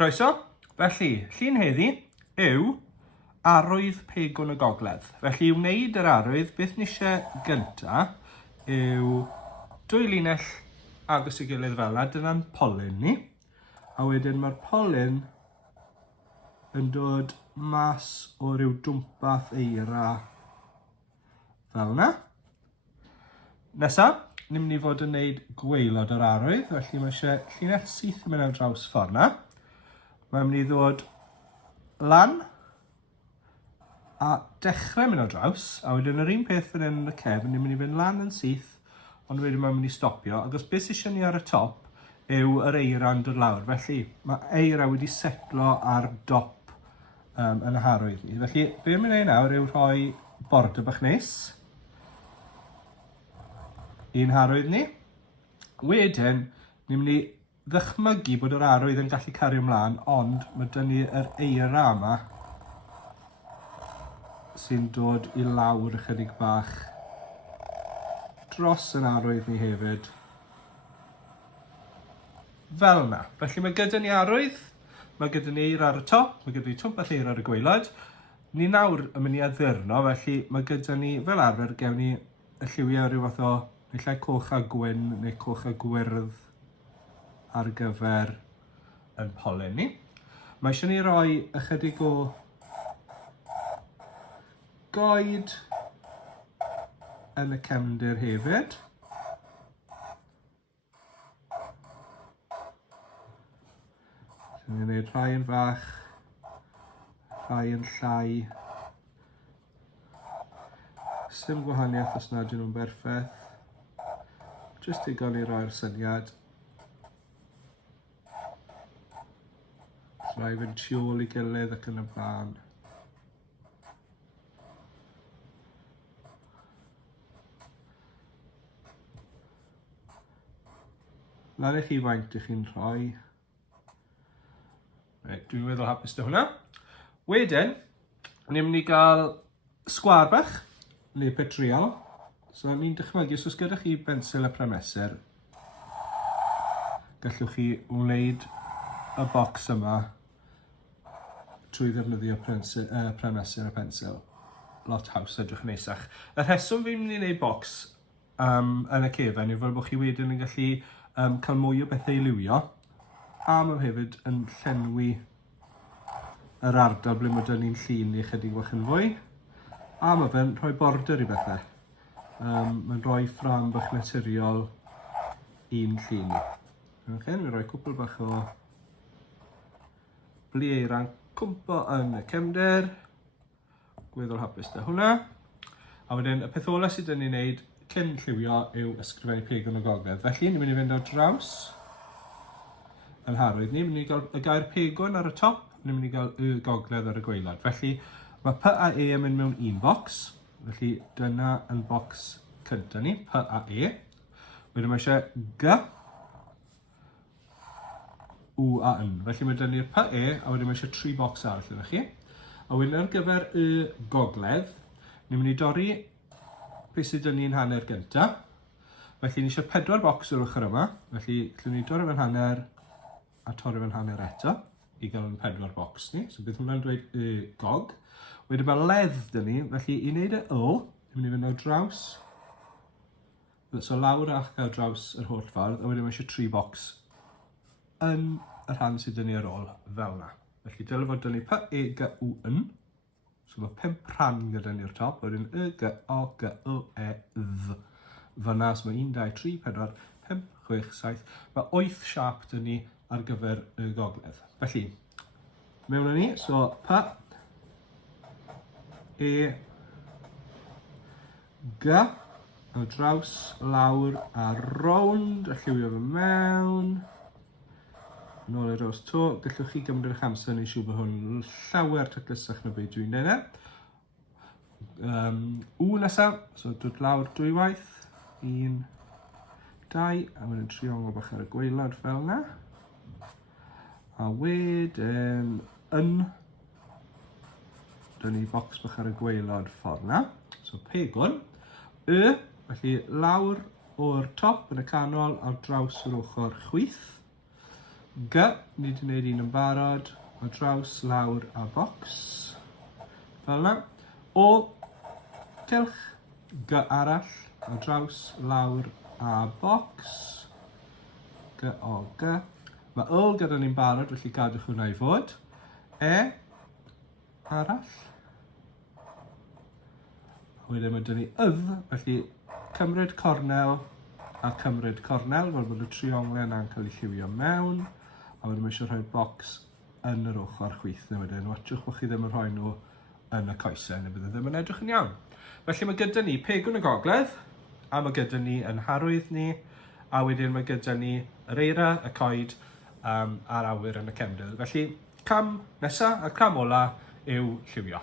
Croeso. Felly, llun heddi yw arwydd Pegwn y Gogledd. Felly, i wneud yr arwydd, beth ni eisiau gyntaf yw dwy linell agos i gilydd fel yna. Dyna'n polyn ni. A wedyn mae'r polyn yn dod mas o ryw dwmpath eira fel yna. Nesaf, ni'n mynd i fod yn gwneud gwaelod yr arwydd. Felly, mae eisiau llinell syth yn mynd ar draws ffordd yna. Mae'n mynd i ddod lan a dechrau mynd ar draws, a wedyn yr un peth fan hyn yn y cefn, ni'n mynd i fynd lan yn syth, ond wedyn mae'n mynd i stopio, ac os beth eisiau ni ar y top yw yr eira'n dod lawr. Felly, mae eira wedi setlo ar dop yn y harwydd ni. Felly, be mae'n ei nawr yw rhoi border bach neis i'n harwydd ni. Wedyn, ni'n mynd i ddychmygu bod yr arwydd yn gallu cario ymlaen, ond mae dyn ni yr eira yma sy'n dod i lawr ychydig bach dros yr arwydd ni hefyd. Fel yna. Felly mae gyda ni arwydd, mae gyda ni eira ar y top, mae gyda ni twmpell eira ar y gwaelod. Ni nawr yn mynd i addurno, felly mae gyda ni fel arfer gewn ni y lliwiau rhyw fath o neu lle coch a gwyn neu coch a gwyrdd ar gyfer yn polyn ni. Mae eisiau ni roi ychydig o goed yn y cefndir hefyd. Ni'n gwneud rhai yn fach, rhai yn llai. Sim gwahaniaeth os nad ydyn nhw'n berffaith. Jyst i gael ni roi'r syniad. Rhai fynd tu ôl i gilydd ac yn y blaen. Lan i chi faint ych chi'n rhoi. Dwi'n meddwl hapus dy hwnna. Wedyn, ni'n mynd i gael sgwar bach, neu petriol. So, ni'n dychmygu, os gyda chi bensil a premesur, gallwch chi wneud y bocs yma trwy ddefnyddio premesur a pensil. Lot haws edrych yn neisach. Y rheswm fi'n mynd i wneud bocs yn y cefen yw fel bod chi wedyn yn gallu cael mwy o bethau i liwio, a mae hefyd yn llenwi yr ardal ble mae dyn ni'n llun i chydig bach yn fwy, a mae fe'n rhoi border i bethau. Mae'n rhoi ffram bach naturiol i'n llun ni. Mi'n rhoi cwpl bach o blu eira'n cwmpo yn y cefndir. Gweddol hapus dy hwnna. A wedyn, y peth ola sydd yn ei wneud cyn lliwio yw ysgrifennu Pegwn y Gogledd. Felly, ni'n mynd i fynd ar draws yn harwydd ni. Ni'n mynd i gael y gair Pegwn ar y top, ni'n mynd i gael y Gogledd ar y gwaelod. Felly, mae P a E yn mynd mewn un bocs. Felly, dyna yn bocs cyntaf ni, P a E. Wedyn mae eisiau G, W a N. Felly, mae dyn ni'r P E, a wedyn mae eisiau 3 bocs arall yna chi. A wedyn ar gyfer y Gogledd, ni'n mynd i dorri beth sydd dyn ni'n hanner gyntaf. Felly, ni eisiau 4 bocs o'r ochr yma. Felly, llwn ni dorri fe'n hanner a torri fe'n hanner eto i gael yn 4 bocs ni. So, beth hwnna'n dweud y gog. Wedyn mae ledd dyn ni. Felly, i wneud y O, ni'n mynd i fynd ar draws. So, lawr ac ar draws yr holl ffordd. A wedyn mae eisiau 3 bocs yn y rhan sydd dyn ni ar ôl fel yna. Felly, dylai fod dyn ni P, E, G, U, N. So mae 5 rhan gyda ni'r top, wedyn Y, G, O, G, O, E, Dd. Fyna, so mae 1, 2, 3, 4, 5, 6, 7. Mae 8 siap dyn ni ar gyfer y Gogledd. Felly, mewn ni, so P, E, G, ar draws, lawr a rownd, a lliwio fe mewn. Nôl i'r draws to, gallwch chi gymryd eich amser neu siw bod hwn llawer taclusach na beth dwi'n neud. W nesaf, so dod lawr 2 waith, 1, 2, a wedyn triongl bach ar y gwaelod fel yna. A wedyn yn, dyn ni bocs bach ar y gwaelod ffordd yna. So Pegwn, Y, felly lawr o'r top yn y canol ar draws yr ochr chwith. G, ni wedi gwneud un yn barod, o draws, lawr a bocs. Fel yna. O, cylch, G arall, o draws, lawr a bocs. G o G. Mae Y gyda ni'n barod, felly gadwch hwnna i fod. E, arall. Wedyn mae dyn ni ydd, felly cymryd cornel a cymryd cornel, fel bod y trionglau yna'n cael ei lliwio mewn. A wedyn mae eisiau rhoi bocs yn yr ochr chwith neu wedyn. Watchwch bod chi ddim yn rhoi nhw yn y coesau, neu bydd ddim yn edrych yn iawn. Felly mae gyda ni Pegwn y Gogledd, a mae gyda ni yn harwydd ni, a wedyn mae gyda ni yr eira, y coed, a'r awyr yn y cefndir. Felly, cam nesaf a cam ola yw lliwio.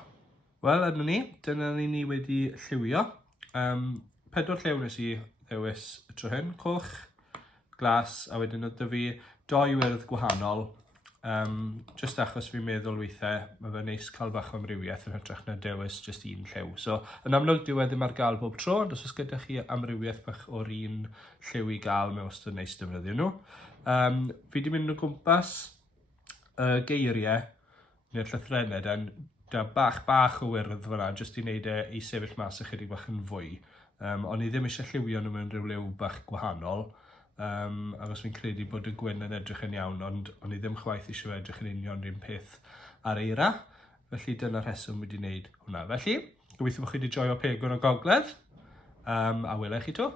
Wel, dyna ni wedi lliwio. 4 lliw nes i ddewis tro hyn. Coch, glas, a wedyn oedd dy fi 2 wyrdd gwahanol. Just achos fi'n meddwl weithiau, mae fe neis cael bach o amrywiaeth yn hytrach na dewis just un lliw. So, yn amlwg dyw e ddim ar gael bob tro, ond os oes gyda chi amrywiaeth bach o'r un lliw i gael, mae wastad neis defnyddio nhw. Fi wedi mynd o gwmpas y geiriau, neu'r llythrened, da bach o wyrdd fyna, jyst i wneud i sefyll mas ychydig bach yn fwy. Ond i ddim eisiau lliwio nhw mewn rhyw liw bach gwahanol, achos fi'n credu bod y gwyn yn edrych yn iawn, ond i ddim chwaith eisiau edrych yn union rhywun peth ar eira. Felly dyna'r rheswm wedi wneud hwnna. Felly, gobeithio bod chi wedi joio Pegwn y Gogledd, a welai chi to.